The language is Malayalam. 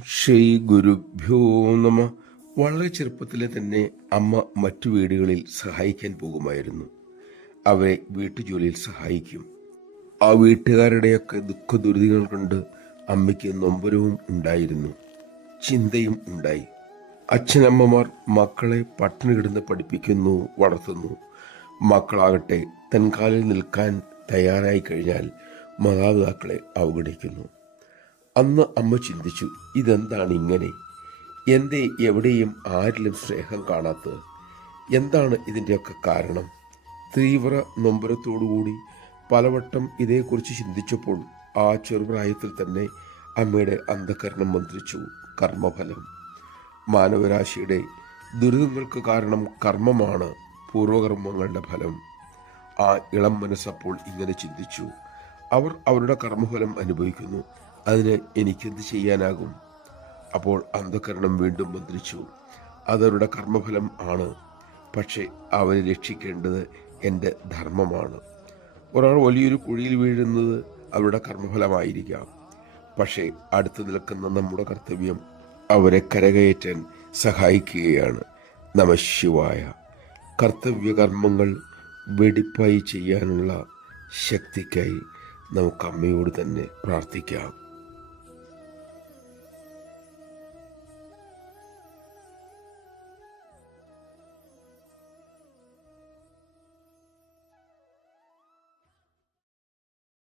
ശ്രീ ഗുരുഭ്യോ നമ. വളരെ ചെറുപ്പത്തിലെ തന്നെ അമ്മ മറ്റു വീടുകളിൽ സഹായിക്കാൻ പോകുമായിരുന്നു. അവരെ വീട്ടുജോലിയിൽ സഹായിക്കും. ആ വീട്ടുകാരുടെയൊക്കെ ദുഃഖദുരിതങ്ങൾ കൊണ്ട് അമ്മയ്ക്ക് നൊമ്പരവും ഉണ്ടായിരുന്നു, ചിന്തയും ഉണ്ടായി. അച്ഛനമ്മമാർ മക്കളെ പട്ടിണി കിടന്ന് പഠിപ്പിക്കുന്നു, വളർത്തുന്നു. മക്കളാകട്ടെ തൻകാലിൽ നിൽക്കാൻ തയ്യാറായി കഴിഞ്ഞാൽ മാതാപിതാക്കളെ അവഗണിക്കുന്നു. അന്ന് അമ്മ ചിന്തിച്ചു, ഇതെന്താണ് ഇങ്ങനെ? എന്തേ എവിടെയും ആരിലും സ്നേഹം കാണാത്തത്? എന്താണ് ഇതിൻ്റെയൊക്കെ കാരണം? തീവ്ര നൊമ്പരത്തോടുകൂടി പലവട്ടം ഇതേക്കുറിച്ച് ചിന്തിച്ചപ്പോൾ ആ ചെറുപ്രായത്തിൽ തന്നെ അമ്മയുടെ അന്ധകരണം മന്ത്രിച്ചു, കർമ്മഫലം. മാനവരാശിയുടെ ദുരിതങ്ങൾക്ക് കാരണം കർമ്മമാണ്, പൂർവകർമ്മങ്ങളുടെ ഫലം. ആ ഇളം മനസ്സപ്പോൾ ഇങ്ങനെ ചിന്തിച്ചു, അവർ അവരുടെ കർമ്മഫലം അനുഭവിക്കുന്നു, അതിന് എനിക്കെന്ത് ചെയ്യാനാകും? അപ്പോൾ അന്ധകരണം വീണ്ടും മന്ത്രിച്ചു, അതവരുടെ കർമ്മഫലം ആണ്, പക്ഷേ അവരെ രക്ഷിക്കേണ്ടത് എൻ്റെ ധർമ്മമാണ്. ഒരാൾ വലിയൊരു കുഴിയിൽ വീഴുന്നത് അവരുടെ കർമ്മഫലമായിരിക്കാം, പക്ഷേ അടുത്ത് നിൽക്കുന്ന നമ്മുടെ കർത്തവ്യം അവരെ കരകയറ്റാൻ സഹായിക്കുകയാണ്. നമഃശിവായ. കർത്തവ്യകർമ്മങ്ങൾ വെടിപ്പായി ചെയ്യാനുള്ള ശക്തിക്കായി നമുക്ക് അമ്മയോട് തന്നെ പ്രാർത്ഥിക്കാം.